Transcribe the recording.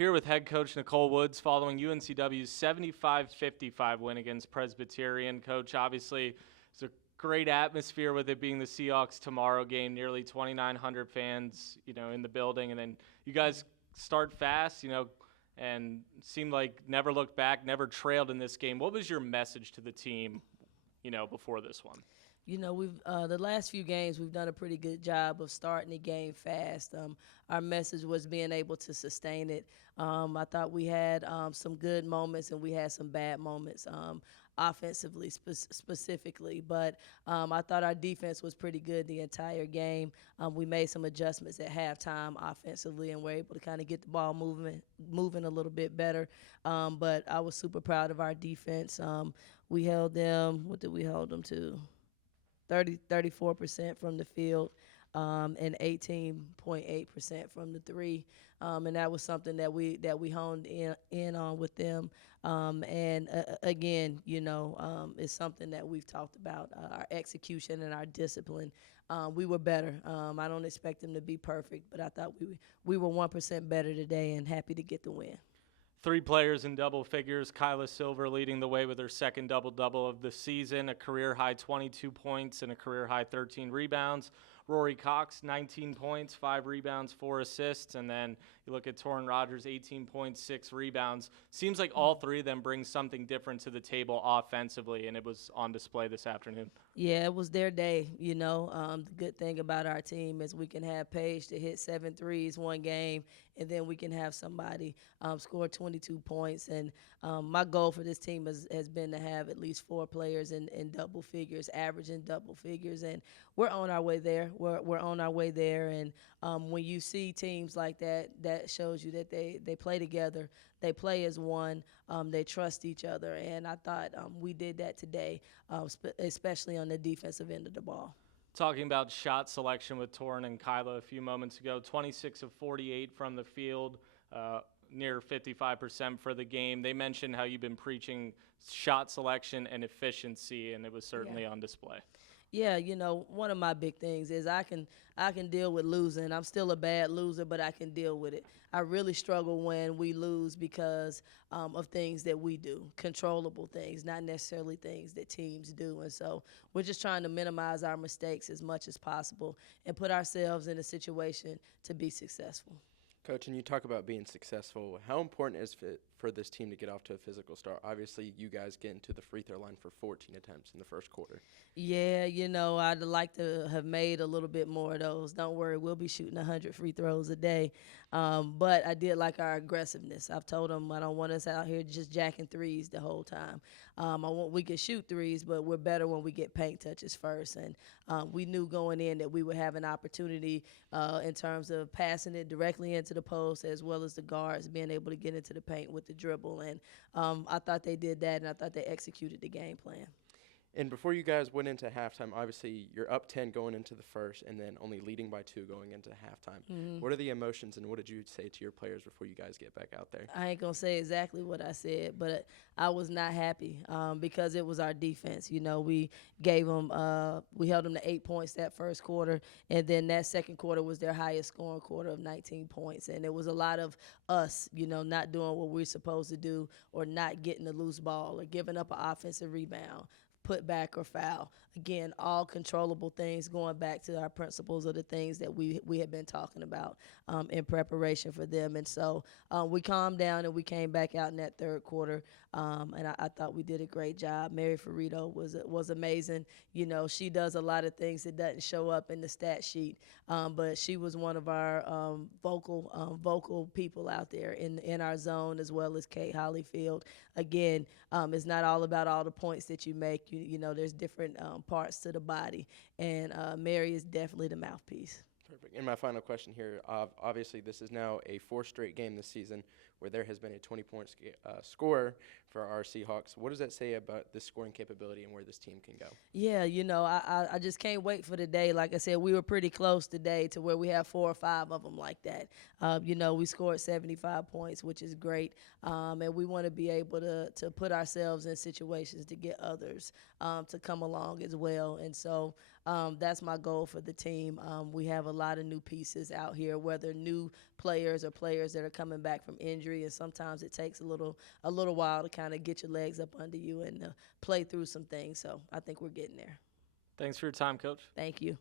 Here with head coach Nicole Woods following UNCW's 75-55 win against Presbyterian. Coach, obviously, it's a great atmosphere with it being the Seahawks tomorrow game, nearly 2,900 fans, in the building. And then you guys start fast, and seemed like never looked back, never trailed in this game. What was your message to the team, before this one? We've the last few games we've done a pretty good job of starting the game fast. Our message was being able to sustain it. I thought we had some good moments and we had some bad moments offensively specifically, but I thought our defense was pretty good the entire game. We made some adjustments at halftime offensively and were able to kind of get the ball moving a little bit better. But I was super proud of our defense. We held them. What did we hold them to? 34% from the field and 18.8% from the three, and that was something that we honed in on with them. Again, it's something that we've talked about, our execution and our discipline. We were better. I don't expect them to be perfect, but I thought we were 1% better today, and happy to get the win. 3 players in double figures. Kyla Silver leading the way with her second double-double of the season, a career-high 22 points and a career-high 13 rebounds. Rory Cox, 19 points, 5 rebounds, 4 assists. And then you look at Torrin Rogers, 18 points, 6 rebounds. Seems like all 3 of them bring something different to the table offensively, and it was on display this afternoon. Yeah, it was their day, The good thing about our team is we can have Paige to hit 7 threes one game, and then we can have somebody score 22 points. And my goal for this team has been to have at least 4 players in double figures, averaging double figures, and we're on our way there. We're on our way there, and when you see teams like that, that shows you that they play together, they play as one, they trust each other, and I thought we did that today, especially on the defensive end of the ball. Talking about shot selection with Torrin and Kyla a few moments ago, 26 of 48 from the field, near 55% for the game. They mentioned how you've been preaching shot selection and efficiency, and it was certainly on display. Yeah, one of my big things is I can deal with losing. I'm still a bad loser, but I can deal with it. I really struggle when we lose because of things that we do, controllable things, not necessarily things that teams do. And so we're just trying to minimize our mistakes as much as possible and put ourselves in a situation to be successful. Coach, and you talk about being successful. How important is it for this team to get off to a physical start? Obviously, you guys get into the free throw line for 14 attempts in the first quarter. Yeah, I'd like to have made a little bit more of those. Don't worry, we'll be shooting 100 free throws a day. But I did like our aggressiveness. I've told them I don't want us out here just jacking threes the whole time. We can shoot threes, but we're better when we get paint touches first. And we knew going in that we would have an opportunity in terms of passing it directly into the post, as well as the guards being able to get into the paint with the dribble. And I thought they did that, and I thought they executed the game plan. And before you guys went into halftime, obviously you're up 10 going into the first and then only leading by 2 going into halftime. Mm-hmm. What are the emotions and what did you say to your players before you guys get back out there? I ain't going to say exactly what I said, but I was not happy because it was our defense. We gave them, we held them to 8 points that first quarter, and then that second quarter was their highest scoring quarter of 19 points. And it was a lot of us, not doing what we're supposed to do or not getting the loose ball or giving up an offensive rebound, put back or foul. Again, all controllable things, going back to our principles of the things that we had been talking about in preparation for them. And so we calmed down and we came back out in that third quarter, and I thought we did a great job. Mary Ferrito was amazing. She does a lot of things that doesn't show up in the stat sheet, but she was one of our vocal people out there in our zone, as well as Kate Hollyfield. Again, it's not all about all the points that you make. There's different parts to the body, and Mary is definitely the mouthpiece. Perfect. And my final question here, obviously this is now a 4th straight game this season where there has been a 20-point score for our Seahawks. What does that say about the scoring capability and where this team can go? Yeah, I just can't wait for the day. Like I said, we were pretty close today to where we have 4 or 5 of them like that. We scored 75 points, which is great, and we want to be able to put ourselves in situations to get others to come along as well. And so that's my goal for the team. We have a lot of new pieces out here, whether new players or players that are coming back from injury. injury, and sometimes it takes a little while to kind of get your legs up under you and play through some things. So I think we're getting there. Thanks for your time, Coach. Thank you.